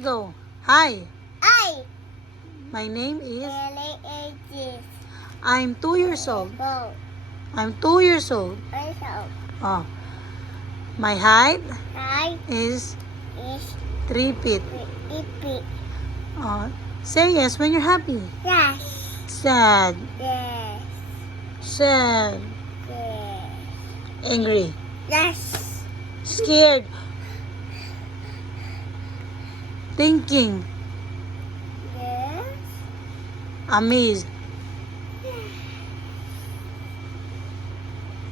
Okay, go. Hi. I. My name is... L-A-G. I'm 2 years old. Go. I'm 2 years old. Also. Oh. My height I is is 3 feet. repeat. Oh. Say yes when you're happy. Yes. Sad. Yes. Sad. Yes. Angry. Yes. Scared. Thinking. Yes. Amazed.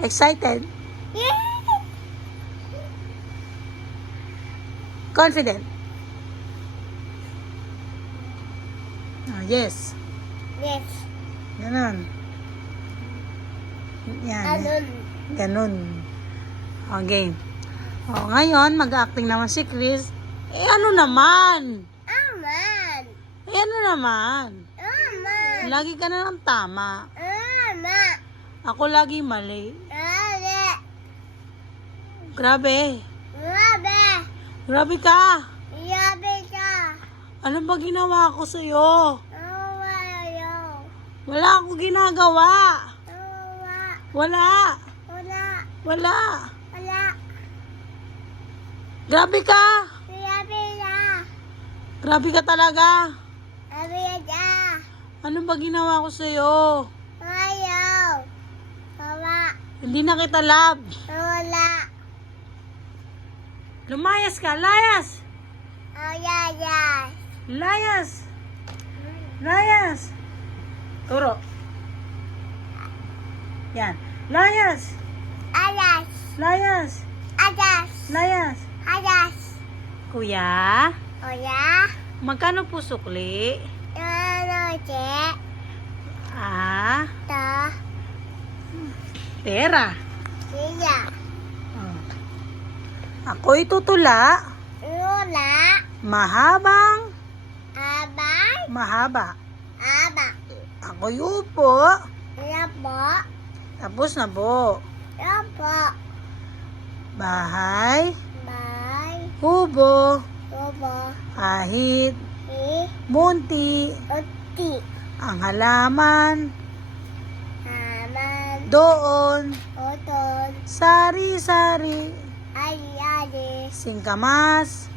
Excited. Yes. Confident. Oh, yes. Yes. Ganon. Yan. Alon. Ganon. Okay. Oh, ngayon, mag-acting naman si Chris. Eh, ano naman? Aman. Eh, ano naman? Aman. Lagi ka na ng tama. Ama. Ako lagi mali. Ale. Grabe. Grabe. Grabe ka. Grabe ka. Ano ba ginawa ko sa'yo? Awayo. Wala akong ginagawa. Awa. Wala. Wala. Wala. Wala. Grabe ka. Grabe ka. Grabe ka talaga. Grabe ka. Ano ba ginawa ko sa'yo? Ayaw. Wala. Hindi na kita love. Wala. Lumayas ka. Layas. Ayaya. Layas. Layas. Turo. Yan. Layas. Alas. Layas. Alas. Layas. Alas. Kuya, Oya. magkano po sukli? Ano je? Ah, Ta. pera. Siya. Oh. Ako'y tutula. Lula. Mahabang Abay. mahaba. Aba. Ako'y upo. Labo. Tapos na po. Labo. Bahay. Bay. Kubo. Lobo. Ahit. I. Bunti. Uti. Ang halaman. Aman. Doon. Oton. Sari-sari. Ayari. Singkamas.